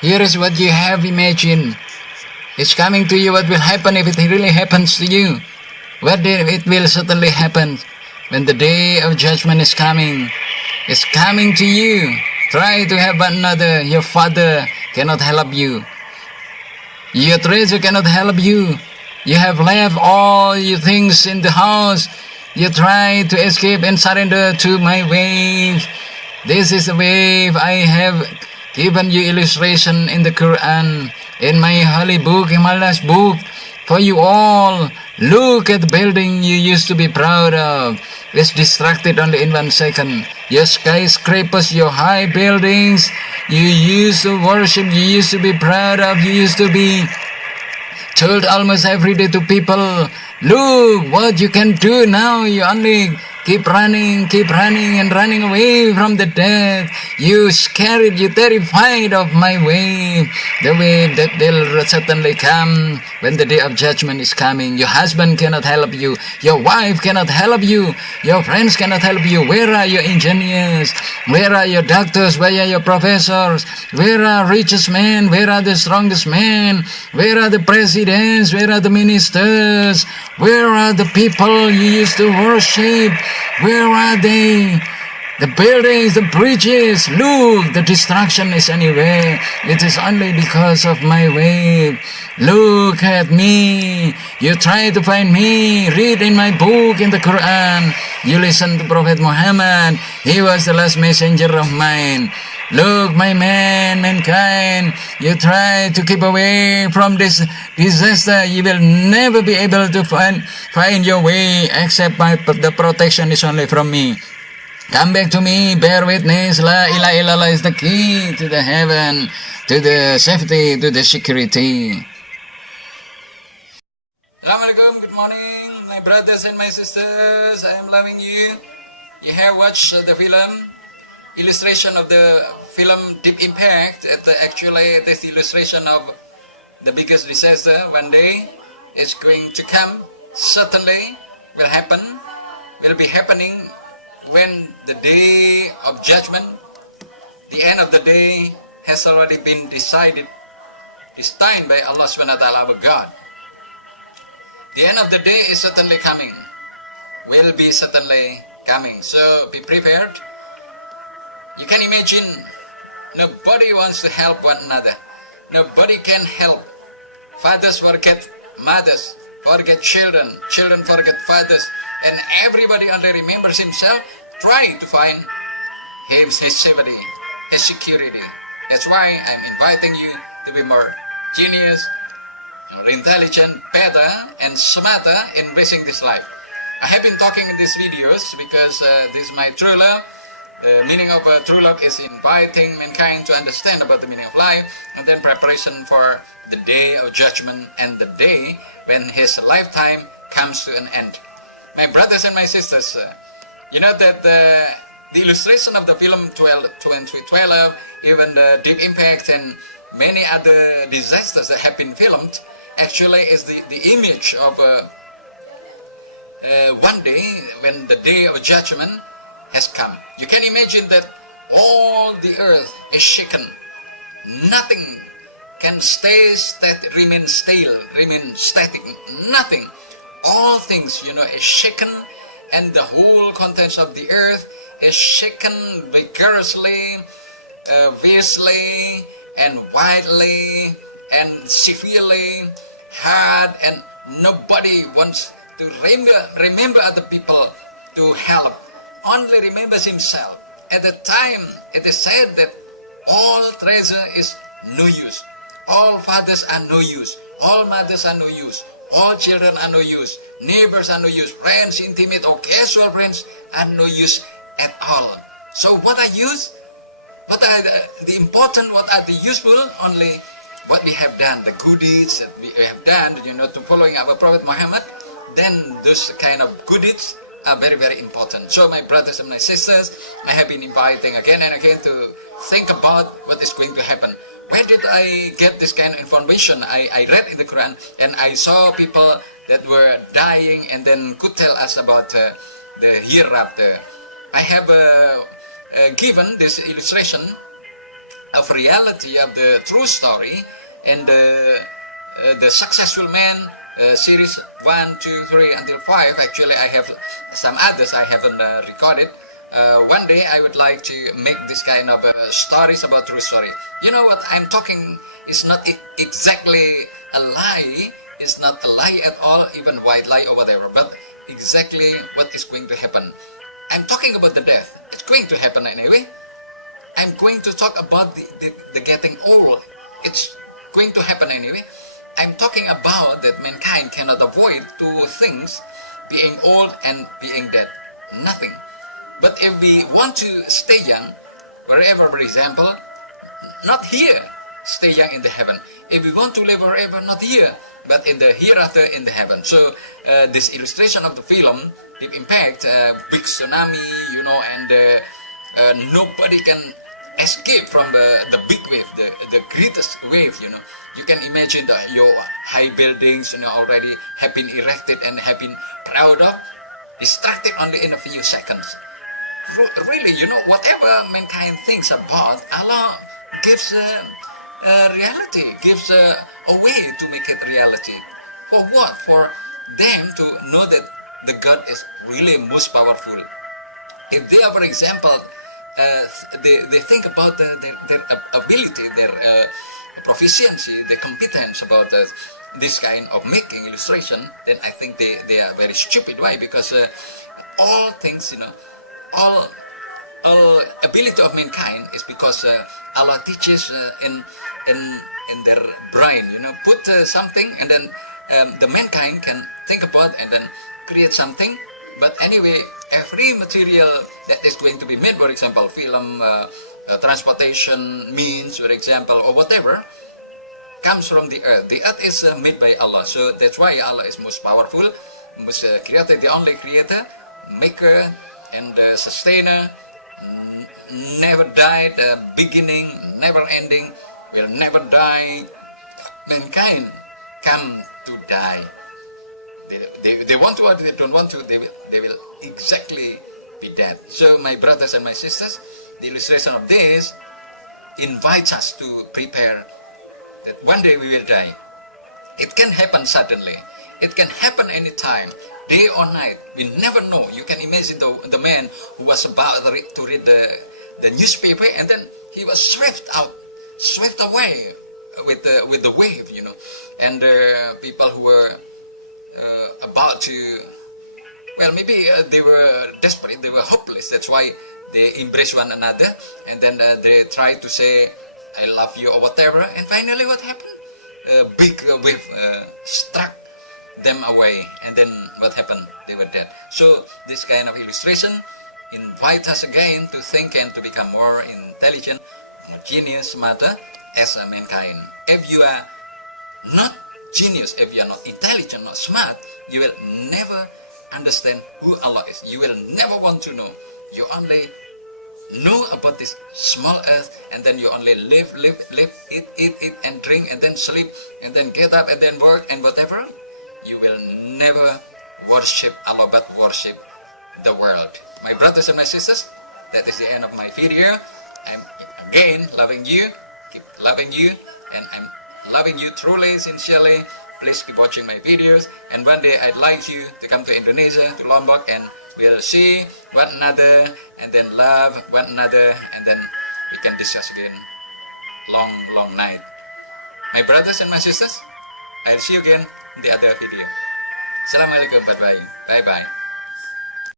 Here is what you have imagined. It's coming to you. What will happen if it really happens to you? What it will certainly happen when the day of judgment is coming. It's coming to you. Try to help one another. Your father cannot help you. Your treasure cannot help you. You have left all your things in the house. You try to escape and surrender to my wave. This is the wave I have given you illustration in the Quran, in my holy book, in my last book. For you all, look at the building you used to be proud of. It's distracted only in 1 second. Your skyscrapers, your high buildings, you used to worship, you used to be proud of, you used to be told almost every day to people, look what you can do now. You only keep running and running away from the death. You scared, you terrified of my wave, the wave that will certainly come when the day of judgment is coming. Your husband cannot help you. Your wife cannot help you. Your friends cannot help you. Where are your engineers? Where are your doctors? Where are your professors? Where are richest men? Where are the strongest men? Where are the presidents? Where are the ministers? Where are the people you used to worship? Where are they? The buildings, the bridges, look, the destruction is anywhere. It is only because of my wave. Look at me. You try to find me. Read in my book in the Quran. You listen to Prophet Muhammad. He was the last messenger of mine. Look, my man, mankind, you try to keep away from this disaster. You will never be able to find your way except the protection is only from me. Come back to me, bear witness. La ilaha illallah is the key to the heaven, to the safety, to the security. Assalamualaikum, good morning, my brothers and my sisters. I am loving you. You have watched the film, illustration of the film Deep Impact. Actually, this illustration of the biggest disaster one day is going to come. Certainly will happen, will be happening when the day of judgment, the end of the day, has already been decided, destined by Allah subhanahu wa ta'ala, our God. The end of the day is certainly coming, will be certainly coming. So be prepared. You can imagine, nobody wants to help one another. Nobody can help. Fathers forget mothers, forget children, children forget fathers, and everybody only remembers himself, trying to find his safety, his security. That's why I'm inviting you to be more genius, more intelligent, better, and smarter in raising this life. I have been talking in these videos because this is my true love. The meaning of true love is inviting mankind to understand about the meaning of life, and then preparation for the day of judgment and the day when his lifetime comes to an end. My brothers and my sisters, you know that the illustration of the film 2012, even the Deep Impact and many other disasters that have been filmed, actually is the image of one day when the day of judgment has come. You can imagine that all the earth is shaken. Nothing can remain still, remain static. Nothing. All things, is shaken, and the whole contents of the earth is shaken vigorously, fiercely, and widely, and severely, hard, and nobody wants to remember other people to help. Only remembers himself. At the time, it is said that all treasure is no use. All fathers are no use. All mothers are no use. All children are no use. Neighbors are no use. Friends, intimate or casual friends are no use at all. So what are use? What are the important? What are the useful? Only what we have done, the good deeds that we have done, to following our Prophet Muhammad. Then those kind of good deeds are very, very important. So my brothers and my sisters, I have been inviting again and again to think about what is going to happen. Where did I get this kind of information? I read in the Quran and I saw people that were dying and then could tell us about the hereafter. I have given this illustration of reality of the true story and the successful man series 1, 2, 3 until 5. Actually, I have some others I haven't recorded. One day I would like to make this kind of stories about true story. You know what I'm talking is not exactly a lie. It's not a lie at all, even white lie or whatever, but exactly what is going to happen. I'm talking about the death. It's going to happen anyway. I'm going to talk about the getting old. It's going to happen anyway. I'm talking about that mankind cannot avoid two things, being old and being dead. Nothing. But if we want to stay young, wherever, for example, not here, stay young in the heaven. If we want to live forever, not here, but in the hereafter in the heaven. So this illustration of the film, Deep Impact, big tsunami, you know, and nobody can escape from the big wave, the greatest wave, you know. You can imagine that your high buildings, you know, already have been erected and have been proud of, distracted only in a few seconds. Really, you know, whatever mankind thinks about, Allah gives reality, gives a way to make it reality. For what? For them to know that the God is really most powerful. If they are, for example, they think about their ability, their proficiency, their competence about this kind of making illustration, then I think they are very stupid. Why? Because all things, you know, all ability of mankind is because Allah teaches in their brain, you know, put something and then the mankind can think about and then create something. But anyway, every material that is going to be made, for example, film, transportation means, for example, or whatever, comes from the earth. The earth is made by Allah, so that's why Allah is most powerful, most creator, the only creator, maker, and sustainer, never died, beginning, never ending, will never die. Mankind come to die. They want to or they don't want to, they will exactly be dead. So my brothers and my sisters, the illustration of this invites us to prepare that one day we will die. It can happen suddenly. It can happen anytime, day or night. We never know. You can imagine the man who was about to read the newspaper and then he was swept away with the wave, you know. And people who were about to, well, maybe they were desperate, they were hopeless. That's why they embrace one another and then they try to say, I love you or whatever. And finally what happened? A big wave struck them away, and then what happened? They were dead. So this kind of illustration invite us again to think and to become more intelligent, more genius, smarter as a mankind. If you are not genius, if you are not intelligent, not smart, you will never understand who Allah is. You will never want to know. You only know about this small earth, and then you only live, eat, and drink, and then sleep, and then get up, and then work, and whatever. You will never worship Allah, but worship the world. My brothers and my sisters, that is the end of my video. I'm again loving you, keep loving you, and I'm loving you truly, sincerely. Please keep watching my videos, and one day I'd like you to come to Indonesia, to Lombok, and we'll see one another, and then love one another, and then we can discuss again long night. My brothers and my sisters, I'll see you again in the other video. Assalamualaikum, bye-bye. Bye-bye.